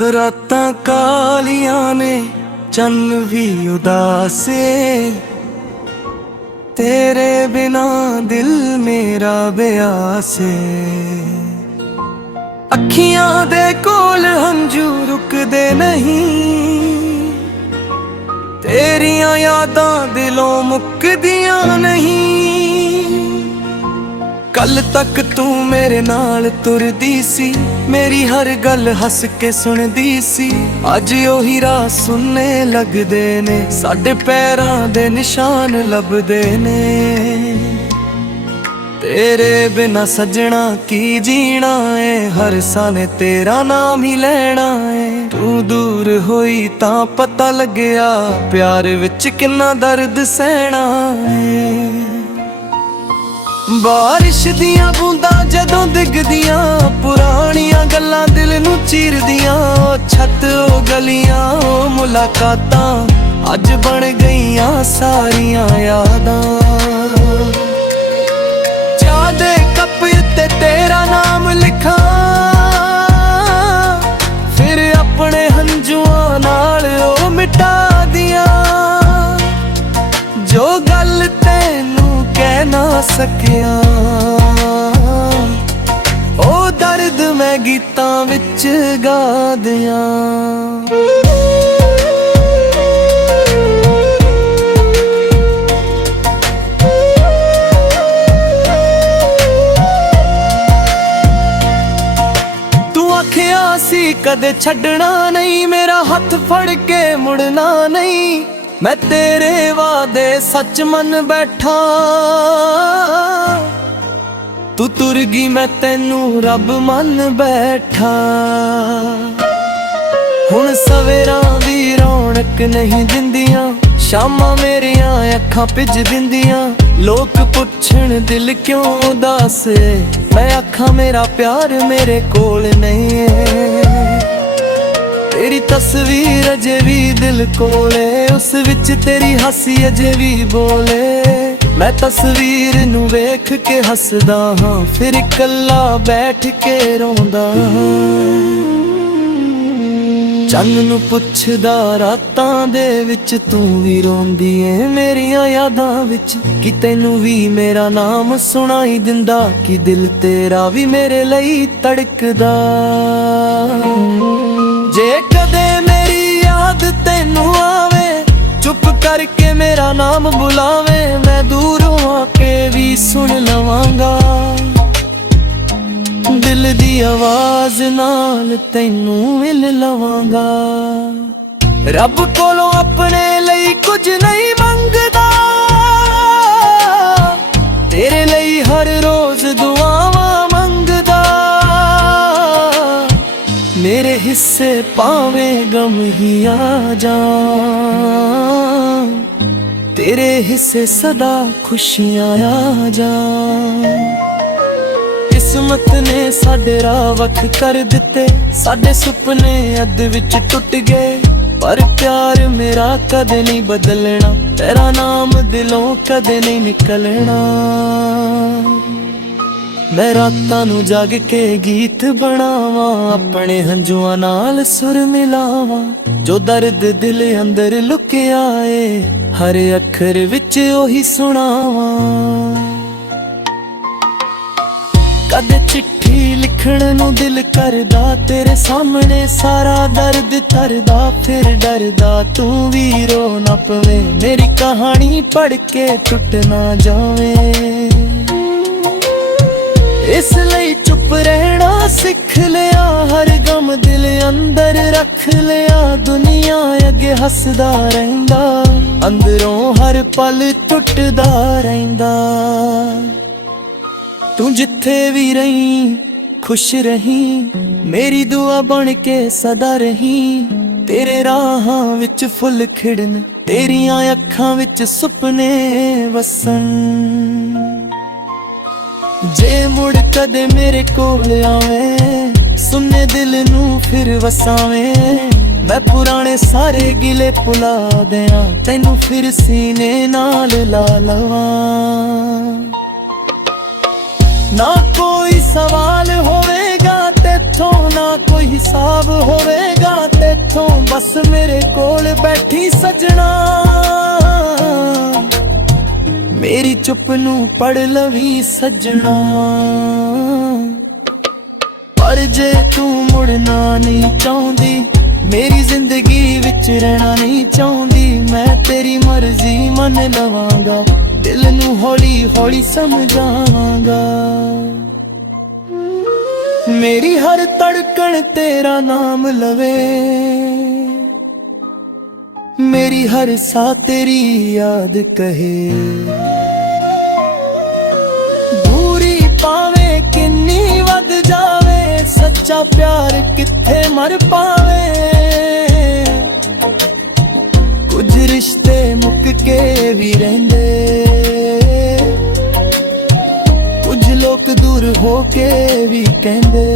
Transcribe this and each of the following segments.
रातां कालियां ने चन्न भी उदासे, तेरे बिना दिल मेरा बेआसे। अखियां दे कोल हंझू रुकदे नहीं, तेरियां यादां दिलों मुकदियां नहीं। कल तक तू मेरे नाल तुरदी सी, मेरी हर गल हस के सुनदी सी। अज ओही राह सुनने लगदे ने, साडे पैरां दे निशान लभदे ने। तेरे बिना सजना की जीना है, हर साले तेरा नाम ही लेना है। तू दूर होई तां पता लग्या, प्यार विच किन्ना दर्द सहना है। बारिश दियां बूंदां जदों डिगदियां, पुराणियां गल्लां दिल नूं चीरदियां। छत ओ गलियां ओ मुलाकातां, अज बन गईयां सारियां यादां। चाह दे कप उत्ते तेरा नाम लिखां, फिर अपने हंझुआं नाल ओ मिटा दियां। जो गल तैनू कह ना सकिया, ओ दर्द मैं गीतां विच गा दियां। आखिया सी कदे छड्डना नहीं, मेरा हथ फड़ के मुड़ना नहीं। मैं तेरे वादे सच मन बैठा, तू तुर गई मैं तेनू रब मन बैठा। हुण सवेरां दी रौनक नहीं दिंदियां, शामां मेरियां अखां भिज दिंदियां। लोक पुछण दिल क्यों उदास है, मैं आखां मेरा प्यार मेरे कोल नहीं है। तेरी तस्वीर अजे भी दिल कोले, उस विच तेरी हसी अजे भी बोले। मैं तस्वीर नू वेख के हसदा हां, फिर इकल्ला बैठ के रोंदा हां। चन्न नू पुछदा रातां दे विच, तू भी रोंदी ऐ मेरियां यादां विच। कि तैनू भी मेरा नाम सुनाई दिंदा, कि दिल तेरा भी मेरे लई तड़कदा। जे कदे मेरी याद तैनू आवे, चुप करके मेरा नाम बुलावे। मैं दूरों आके भी सुन लवांगा, दिल दी आवाज नाल तैनू मिल लवांगा। रब कोलों अपने लई कुछ नहीं मंगदा, तेरे लई हर रोज दुआवां मंगदा। मेरे हिस्से पावें गम ही आ जां, तेरे हिस्से सदा खुशियां आ जां। किस्मत ने साडे राह वख कर दिते, साडे सुपने अध विच टुट गए। पर प्यार मेरा कदे नहीं बदलना, तेरा नाम दिलों कदे नहीं निकलना। मैं रातां नू जाग के गीत बनावां, अपने हंझुआं नाल सुर मिलावां। जो दर्द दिल अंदर लुकिया है, हर अखर विच ओही सुनावां। कदे चिट्ठी लिखण नू दिल करदा, तेरे सामने सारा दर्द तरदा। फिर डरदा तू भी रो ना पवे, मेरी कहानी पढ़ के टुट ना जावे। इसलिए चुप रहना सिख लिया, हर गम दिल अंदर रख लिया। दुनिया अगे हसदा रहिंदा, अंदरों हर पल टुटदा रहिंदा। तू जिथे भी रही खुश रही, मेरी दुआ बन के सदा रही। तेरे राहां विच फुल खिड़न, तेरियां अखां विच सुपने वसन। जे मुड़ कदे मेरे कोल आवे, सुने दिल नू फिर वसावे। मैं पुराने सारे गिले भुला दियां, तैनू फिर सीने नाल ला लवां। ना कोई सवाल होवेगा तेथों, ना कोई हिसाब होवेगा तेथों, बस मेरे कोल बैठी सजना। मेरी चुप नू पढ़ लवी सजना। पर जे तू मुड़ना नहीं चाहती, मेरी जिंदगी विच रहना नहीं चाहती, मैं तेरी मर्जी मन लवांगा, दिल नू हौली हौली समझावांगा। मेरी हर धड़कन तेरा नाम लवे, मेरी हर सा तेरी याद कहे। दूरी पावे किन्नी वध जावे, सच्चा प्यार किथे मर पावे। कुछ रिश्ते मुक के भी रहिंदे, कुछ लोग दूर होके भी कहंदे।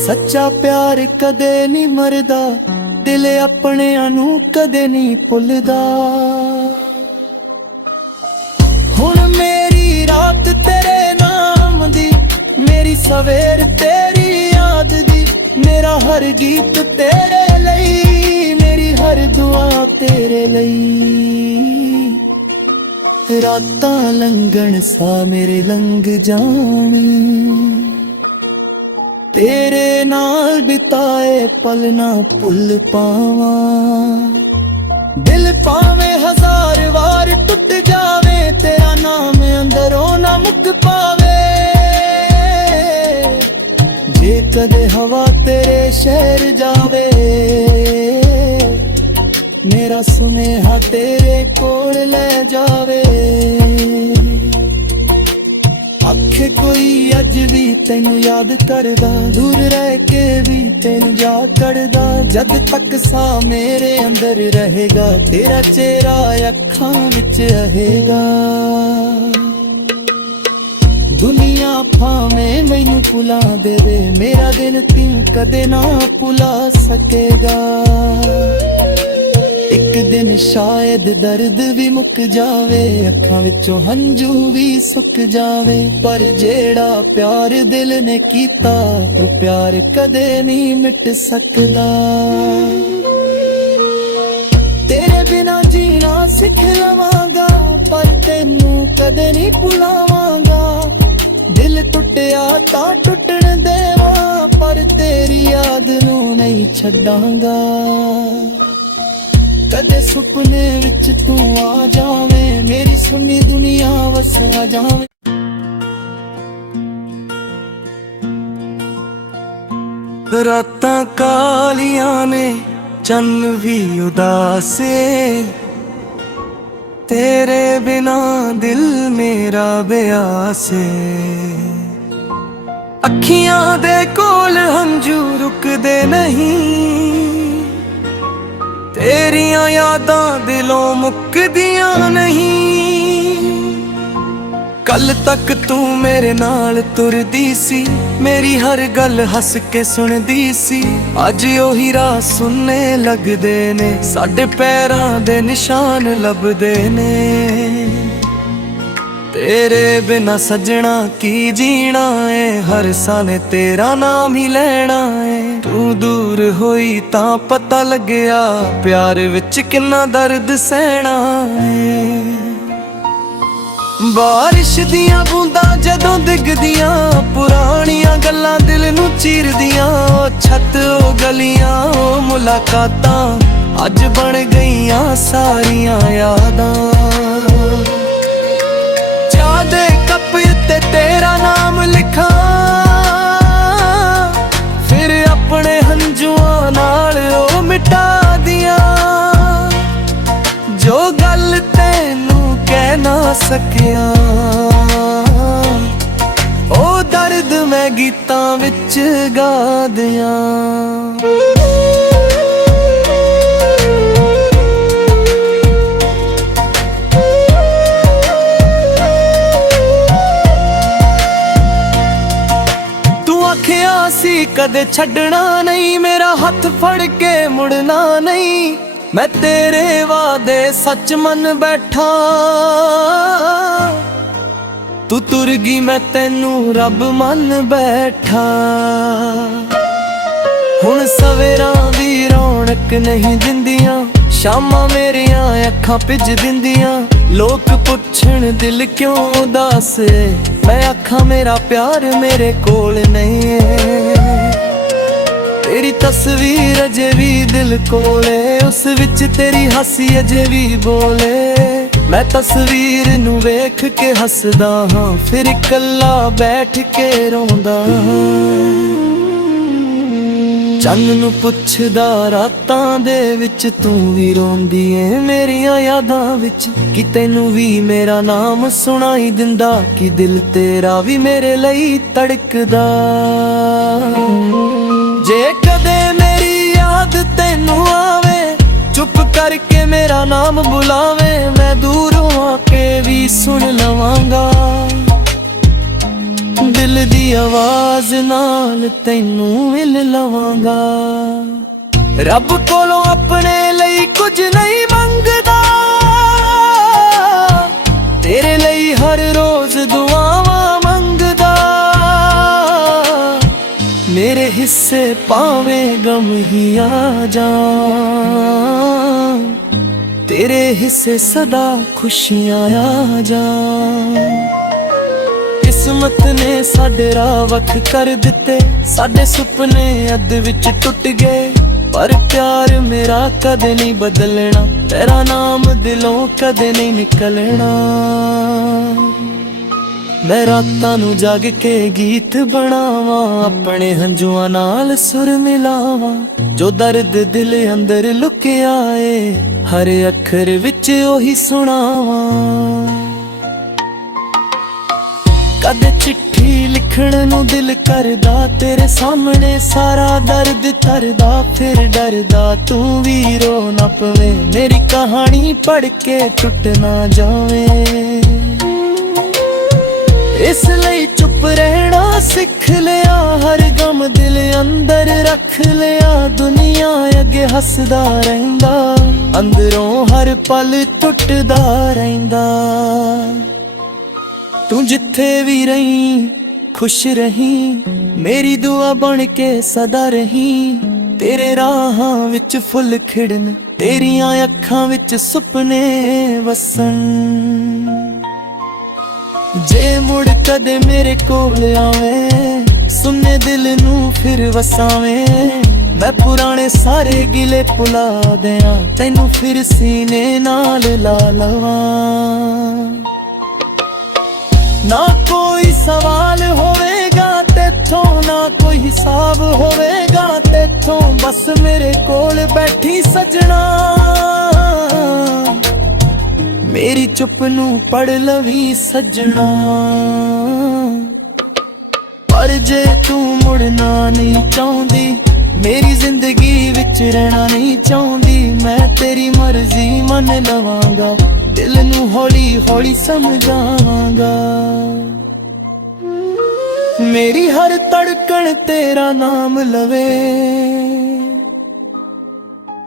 सच्चा प्यार कदे नहीं मरदा, दिल अपनिਆਂ ਨੂੰ कदे नहीं भुलदा। हुण मेरी रात तेरे नाम दी, मेरी सवेर तेरी याद दी, मेरा हर गीत तेरे लई, मेरी हर दुआ तेरे लई। रातां लंघण सा मेरे लंघ जाने, तेरे नाल बिताए पल ना भुल पावा। दिल पावे हजार बार टुट जावे, तेरा नाम अंदरों ना मुक पावे। जे कदे हवा तेरे शहर जावे, मेरा सुनेहा तेरे कोल ले जावे। आखे कोई अज भी तेनू याद करदा, दूर रह के भी तेनू याद करदा। जद तक सा मेरे अंदर रहेगा, तेरा चेहरा अखां विच रहेगा। दुनिया भावें मैनू भुला देवे, मेरा दिल तू कदे ना भुला सकेगा। एक दिन शायद दर्द भी मुक जावे, अखां विचों हंजू भी सुक जावे। पर जेड़ा प्यार दिल ने कीता, वो प्यार कदे नहीं मिट सकदा। तेरे बिना जीना सिख लवांगा, पर तेनू कदे नहीं भुलावांगा। दिल टुटिया तां टुटण देवा, पर तेरी याद नू नहीं छड्डांगा। कदे सुपने विच तू आ जावे, मेरी सुनी दुनिया वस आ जावे। रातां कालियां ने चन्न भी उदासे, तेरे बिना दिल मेरा बेआसे। अखियां दे कोल हंजू रुकदे नहीं, तेरियां यादां दिलों मुकदियां नहीं। कल तक तू मेरे नाल तुरदी सी, मेरी हर गल हस के सुनदी सी। अज ओही राह सुनने लगदे ने, साडे पैरां दे निशान लभदे ने। तेरे बिना सजना की जीना है, हर साले तेरा नाम ही लेना है। तू दूर होई तां पता लग्या, प्यार विच किन्ना दर्द सहना है। बारिश दियां बूंदां जदों डिगदियां, पुरानियां गल्लां दिल नू चीरदियां। छत ओ गलियां ओ मुलाकातां, अज बन गईयां सारियां यादां। दे कप उत्ते तेरा नाम लिखा, फिर अपने हंजुआं नाल ओ मिटा दिया। जो गल तैनू कह ना सकिया, ओ दर्द मैं गीतां विच गा दियां। सी कदे छड़ना नहीं, मेरा हाथ फड़ के मुड़ना नहीं। मैं तेरे वादे सच मन बैठा, ਤੂੰ ਤੁਰ ਗਈ ਮੈਂ ਤੈਨੂੰ ਰੱਬ ਮੰਨ ਬੈਠਾ। ਹੁਣ ਸਵੇਰਾਂ ਦੀ ਰੌਣਕ ਨਹੀਂ ਦਿੰਦੀਆਂ, ਸ਼ਾਮਾਂ ਮੇਰੀਆਂ ਅੱਖਾਂ ਭਿੱਜ ਦਿੰਦੀਆਂ। ਲੋਕ ਪੁੱਛਣ ਦਿਲ ਕਿਉਂ ਉਦਾਸ ਏ, ਮੈਂ ਆਖਾਂ ਮੇਰਾ ਪਿਆਰ ਮੇਰੇ ਕੋਲ ਨਹੀਂ ਏ। ਤੇਰੀ ਤਸਵੀਰ ਅਜੇ ਵੀ ਦਿਲ ਕੋਲੇ, ਉਸ ਵਿੱਚ ਤੇਰੀ ਹਾਸੀ ਅਜੇ ਵੀ ਬੋਲੇ। ਮੈਂ ਤਸਵੀਰ ਨੂੰ ਵੇਖ ਕੇ ਹੱਸਦਾ ਹਾਂ, ਫਿਰ ਇਕੱਲਾ ਬੈਠ ਕੇ ਰੋਂਦਾ ਹਾਂ। ਚੰਨ ਨੂੰ ਪੁੱਛਦਾ ਰਾਤਾਂ ਦੇ ਵਿੱਚ, ਤੂੰ ਵੀ ਰੋਂਦੀ ਏ ਮੇਰੀਆਂ ਯਾਦਾਂ ਵਿੱਚ। ਕਿ ਤੈਨੂੰ ਵੀ ਮੇਰਾ ਨਾਮ ਸੁਣਾਈ ਦਿੰਦਾ, ਕਿ ਦਿਲ ਤੇਰਾ ਵੀ ਮੇਰੇ ਲਈ ਧੜਕਦਾ। ਜੇ ਕਦੇ ਮੇਰੀ ਯਾਦ ਤੈਨੂੰ ਆਵੇ, ਚੁੱਪ ਕਰਕੇ ਮੇਰਾ ਨਾਮ ਬੁਲਾਵੇ। ਮੈਂ ਦੂਰੋਂ ਆ ਕੇ ਵੀ ਸੁਣ ਲਵਾਂਗਾ, ਦਿਲ ਦੀ ਆਵਾਜ਼ ਨਾਲ ਤੈਨੂੰ ਮਿਲ ਲਵਾਂਗਾ। ਰੱਬ ਕੋਲੋਂ ਆਪਣੇ ਲਈ ਕੁਝ ਨਹੀਂ ਮੰਗਦਾ, ਤੇਰੇ ਲਈ ਹਰ ਰੋਜ਼ ਦੁਆਵਾਂ ਮੰਗਦਾ। ਮੇਰੇ ਹਿੱਸੇ ਭਾਵੇਂ ਗਮ ਹੀ ਆ ਜਾਣ, ਤੇਰੇ ਹਿੱਸੇ ਸਦਾ ਖੁਸ਼ੀਆਂ ਆ ਜਾਣ। ਕਿਸਮਤ ਨੇ ਸਾਡੇ ਰਾਹ ਵੱਖ ਕਰ ਦਿੱਤੇ, ਸਾਡੇ ਸੁਪਨੇ ਅੱਧ ਵਿੱਚ ਟੁੱਟ ਗਏ। ਪਰ ਪਿਆਰ ਮੇਰਾ ਕਦੇ ਨਹੀਂ ਬਦਲਣਾ, ਤੇਰਾ ਨਾਮ ਦਿਲੋਂ ਕਦੇ ਨਹੀਂ ਨਿਕਲਣਾ। ਮੈਂ ਰਾਤਾਂ ਨੂੰ ਜਾਗ ਕੇ ਗੀਤ ਬਣਾਵਾਂ, ਆਪਣੇ ਹੰਝੂਆਂ ਨਾਲ ਸੁਰ ਮਿਲਾਵਾਂ। ਜੋ ਦਰਦ ਦਿਲ ਅੰਦਰ ਲੁਕਿਆ ਏ, ਹਰ ਅੱਖਰ ਵਿੱਚ ਉਹੀ ਸੁਣਾਵਾਂ। ਕਦੇ ਚਿੱਠੀ ਲਿਖਣ ਨੂੰ ਦਿਲ ਕਰਦਾ, ਤੇਰੇ ਸਾਹਮਣੇ ਸਾਰਾ ਦਰਦ ਧਰਦਾ। ਫਿਰ ਡਰਦਾ ਤੂੰ ਵੀ ਰੋ ਨਾ ਪਵੇ, ਮੇਰੀ ਕਹਾਣੀ ਪੜ੍ਹ ਕੇ ਟੁੱਟ ਨਾ ਜਾਵੇ। ਇਸ ਲਈ ਚੁੱਪ ਰਹਿਣਾ ਸਿੱਖ ਲਿਆ, ਹਰ ਗਮ ਦਿਲ ਅੰਦਰ ਰੱਖ ਲਿਆ। ਦੁਨੀਆ ਅੱਗੇ ਹੱਸਦਾ ਰਹਿੰਦਾ, ਅੰਦਰੋਂ ਹਰ ਪਲ ਟੁੱਟਦਾ ਰਹਿੰਦਾ। ਤੂੰ ਜਿੱਥੇ ਵੀ ਰਹੀਂ ਖੁਸ਼ ਰਹੀਂ, ਮੇਰੀ ਦੁਆ ਬਣ ਕੇ ਸਦਾ ਰਹੀਂ। ਤੇਰੇ ਰਾਹਾਂ ਵਿੱਚ ਫੁੱਲ ਖਿੜਨ, ਤੇਰੀਆਂ ਅੱਖਾਂ ਵਿੱਚ ਸੁਪਨੇ ਵਸਣ। ਜੇ ਮੁੜ ਕਦੇ ਮੇਰੇ ਕੋਲ ਆਵੇਂ, ਸੁੰਨੇ ਦਿਲ ਨੂੰ ਫਿਰ ਵਸਾਵੇਂ। ਮੈਂ ਪੁਰਾਣੇ ਸਾਰੇ ਗਿਲੇ ਭੁਲਾ ਦਿਆਂ, ਤੈਨੂੰ ਫਿਰ ਸੀਨੇ ਨਾਲ ਲਾ ਲਵਾਂ। ਨਾ ਕੋਈ ਸਵਾਲ ਹੋਵੇਗਾ ਤੇਥੋਂ, ਨਾ ਕੋਈ ਹਿਸਾਬ ਹੋਵੇਗਾ ਤੇਥੋਂ। ਬਸ ਮੇਰੇ ਕੋਲ ਬੈਠੀ ਸਜਣਾ, ਮੇਰੀ ਚੁੱਪ ਨੂੰ ਪੜ੍ਹ ਲਵੀਂ ਸੱਜਣਾ। ਪਰ ਜੇ ਤੂੰ ਮੁੜਨਾ ਨਹੀਂ ਚਾਹੁੰਦੀ, ਮੇਰੀ ਜ਼ਿੰਦਗੀ ਵਿੱਚ ਰਹਿਣਾ ਨਹੀਂ ਚਾਹੁੰਦੀ, ਮੈਂ ਤੇਰੀ ਮਰਜ਼ੀ ਮੰਨ ਲਵਾਂਗਾ, ਦਿਲ ਨੂੰ ਹੌਲੀ ਹੌਲੀ ਸਮਝਾਵਾਂਗਾ। ਮੇਰੀ ਹਰ ਧੜਕਣ ਤੇਰਾ ਨਾਮ ਲਵੇ,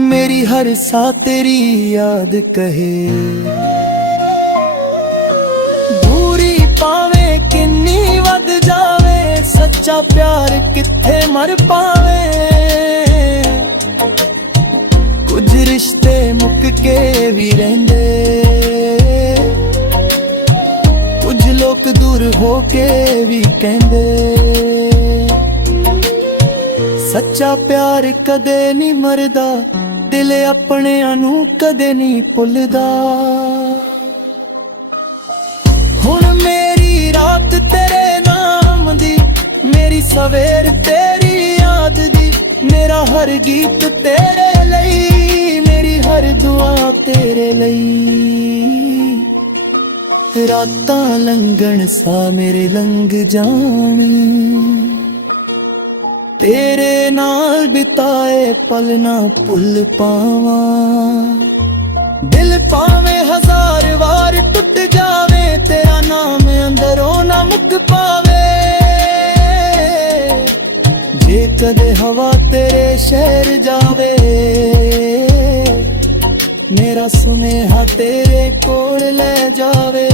ਮੇਰੀ ਹਰ ਸਾਹ ਤੇਰੀ ਯਾਦ ਕਹੇ। ਦੂਰੀ ਭਾਵੇਂ ਕਿੰਨੀ ਵੱਧ ਜਾਵੇ, ਸੱਚਾ ਪਿਆਰ ਕਿੱਥੇ ਮਰ ਪਾਵੇ। ਕੁਝ ਰਿਸ਼ਤੇ ਮੁੱਕ ਕੇ ਵੀ ਰਹਿੰਦੇ, ਕੁਝ ਲੋਕ ਦੂਰ ਹੋ ਕੇ ਵੀ ਕਹਿੰਦੇ। ਸੱਚਾ ਪਿਆਰ ਕਦੇ ਨਹੀਂ ਮਰਦਾ, ਦਿਲ ਆਪਣਿਆਂ ਨੂੰ ਕਦੇ ਨਹੀਂ ਭੁੱਲਦਾ। ਹੁਣ ਮੇਰੀ ਰਾਤ ਤੇਰੇ ਨਾਮ ਦੀ, ਮੇਰੀ ਸਵੇਰ ਤੇਰੀ ਯਾਦ ਦੀ। ਮੇਰਾ ਹਰ ਗੀਤ ਤੇਰੇ ਲਈ, ਮੇਰੀ ਹਰ ਦੁਆ ਤੇਰੇ ਲਈ। ਰਾਤਾਂ ਲੰਘਣ ਸਾ ਮੇਰੇ ਲੰਘ ਜਾਣ, ਤੇਰੇ ਨਾਲ ਬਿਤਾਏ ਪਲ ਨਾ ਭੁੱਲ ਪਾਵਾਂ। ਦਿਲ ਭਾਵੇਂ ਹਜ਼ਾਰ ਵਾਰ ਟੁੱਟ ਜਾਵੇ, ਤੇਰਾ ਨਾਮ ਅੰਦਰੋਂ ਨਾ ਮੁੱਕ ਪਾਵੇ। ਜੇ ਕਦੇ ਹਵਾ ਤੇਰੇ ਸ਼ਹਿਰ ਜਾਵੇ, ਮੇਰਾ ਸੁਨੇਹਾ ਤੇਰੇ ਕੋਲ ਲੈ ਜਾਵੇ।